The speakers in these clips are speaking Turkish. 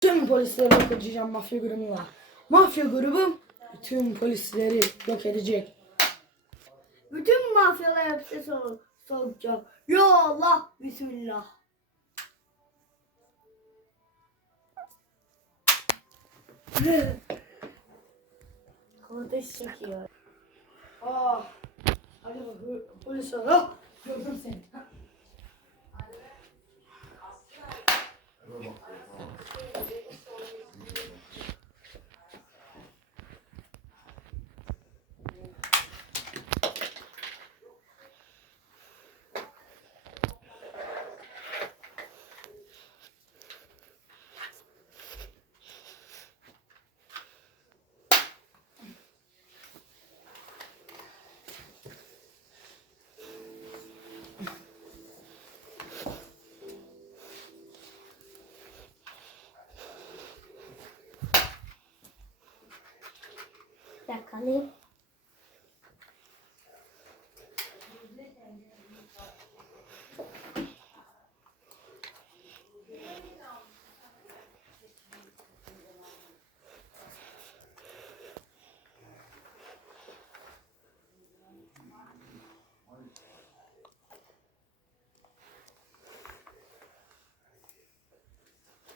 Tüm polisleri yok edeceğim mafya grubumla. Mafya grubum tüm polisleri yok edecek. Bütün mafyalar hepsi sol, solacak. Ya Allah bismillah. Kardeş çekiyor. Aa, hadi bak polis var. Ah, gördüm seni. Bakalım.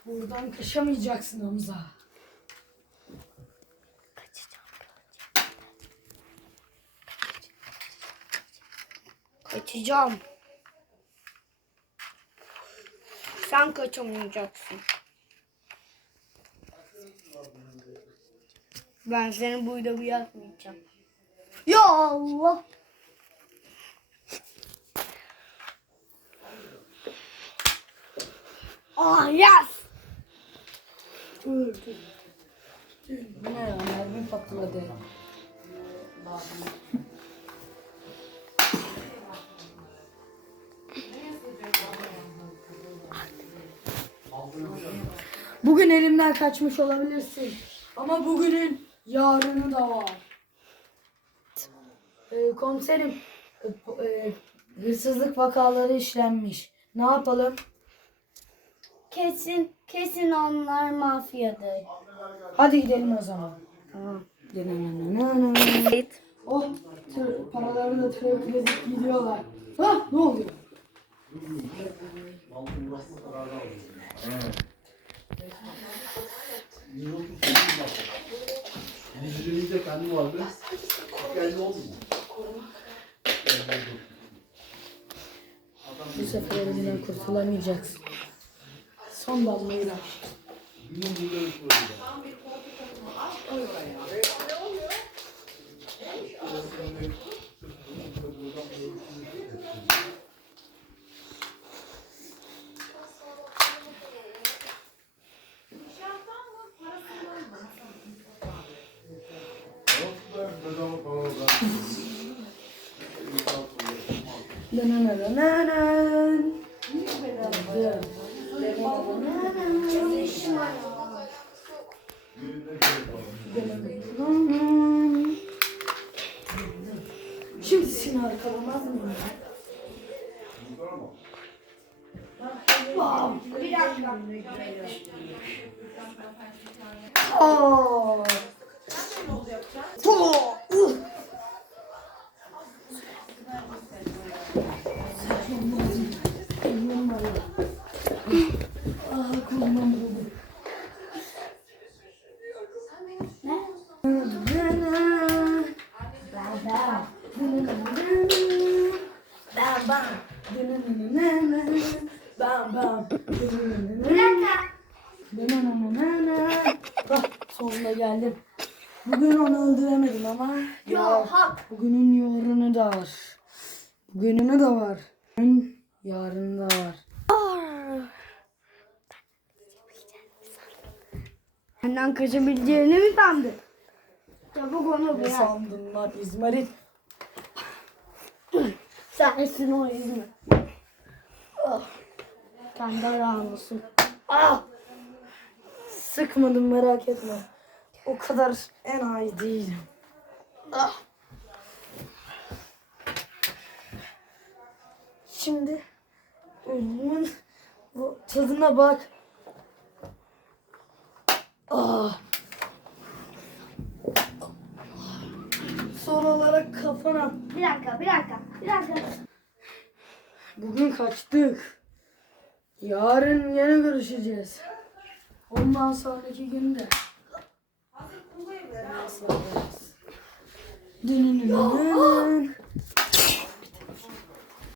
Buradan kaçamayacaksın Hamza. Kaçacağım. Sen kaçamayacaksın. Ben seni burada bir yatmayacağım. Ya Allah. Ah yes. Bu ne? Mermi patladı. Bugün elimden kaçmış olabilirsin. Ama bugünün yarını da var. Ee, komiserim, e, e, hırsızlık vakaları işlenmiş. Ne yapalım? Kesin kesin onlar mafyadır. Hadi gidelim o zaman. Tamam. Oh, tır, paraları da trafik gidiyorlar. Hah, ne oluyor? Yüzümüzde kendi vardı. Kendi oldu mu? Bu sefer elinden kurtulamayacaksın. Son damlayı da. Günün bunları soruyor. Nananananan. Şimdi seni arkalamaz mıyım? Bir dakika. Aa. Tuh, uh. Kolum var ya. Ah, kolumdan vuruldu. Bam bam. Bam bam. Bir dakika. Ah, sonunda geldim. Bugün onu öldüremedim ama Ya hak. bugünün yarını da var. Bugününü de var. Bugün yarını da var. Senden kaçabileceğini mi sandın? Çabuk onu Ne bırak. sandın lan İzmarit? Sensin o yüzünü. Sen de rahatsın. Ah. Sıkmadım merak etme. O kadar en iyi değilim. Ah. Şimdi ölümün bu tadına bak. Ah. Son olarak kafana. Bir dakika, bir dakika, bir dakika. Bugün kaçtık. Yarın yine görüşeceğiz. Ondan sonraki günde. Nasıl yaparız? Dünününününü.